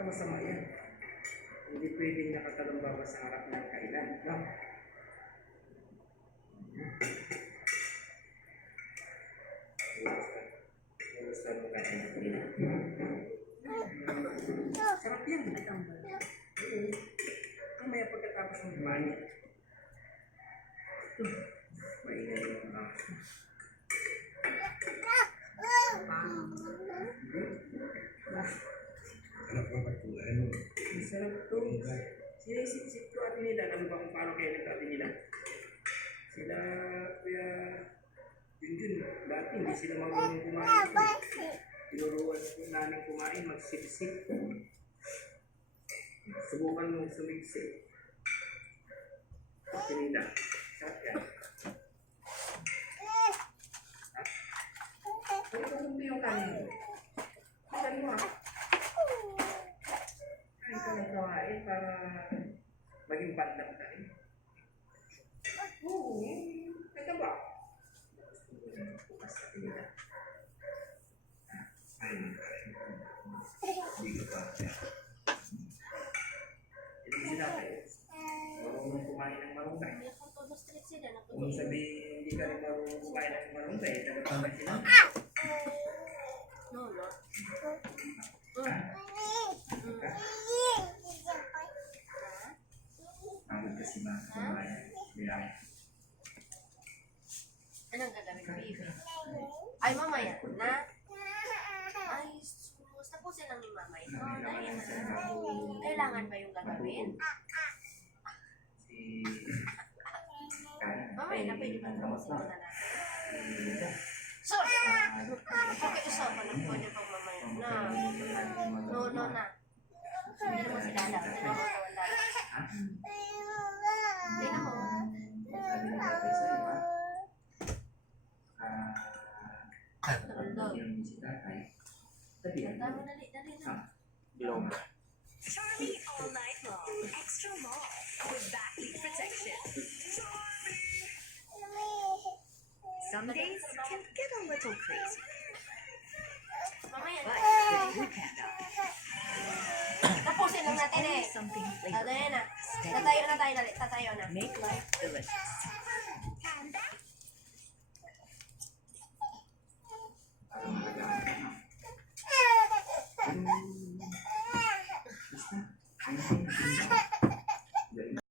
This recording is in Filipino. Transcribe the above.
Masama yan. Hindi pwedeng nakatalambaba sa harap ng kailan. No? Gusto mo kasi ng kailan. Sarap yan. Mamaya pagkatapos ng kumain. Maingay yung aso. Sarap to. Sinisip-sip to atin nila. Alam ba kung paano kaya nagtatin nila? Sila, kuya, yun. Dati hindi sila marunong kumain. Tinuruan ko namin kumain, magsip-sip. Subukan mong sumigsip. Atin nila. Sarap yan. Ano ba kung yung kanin? Kanin mo ha? Kain para maging bandang tayo. Oo, ito ba? Bukas sa tinila. Hindi ka pa. Hindi sila kayo. Marunong kumain ng marunong. Kung sabihin hindi ka rin marunong kumain ng marunong, tagapagay sila. No. Pagod kasi kumain. Anong gagawin ko, baby? Ay, mamaya na. Ay, sus. Tapusin lang ni mama ito. Dahil na. Kailangan ba yung gagawin? Mamaya na, pwede ba tapusin ko na natin? Sorry! Okay, usapan lang po niya pag mamaya na. No na. Hindi naman si Dada. Hindi naman si Dada. Hindi naman. Sabi na natin sa iba. Yung bisita ay tabihan. Dali na. Bilog. Charlie all night long. Extra long with backlead protection. Some days can get a little crazy. Mamaya But na. with Food Panda, Tapusin lang natin eh. something Tatayo flavorful. na. Tatayo na tayo. Dali. Tatayo na. Make life delicious. Basta.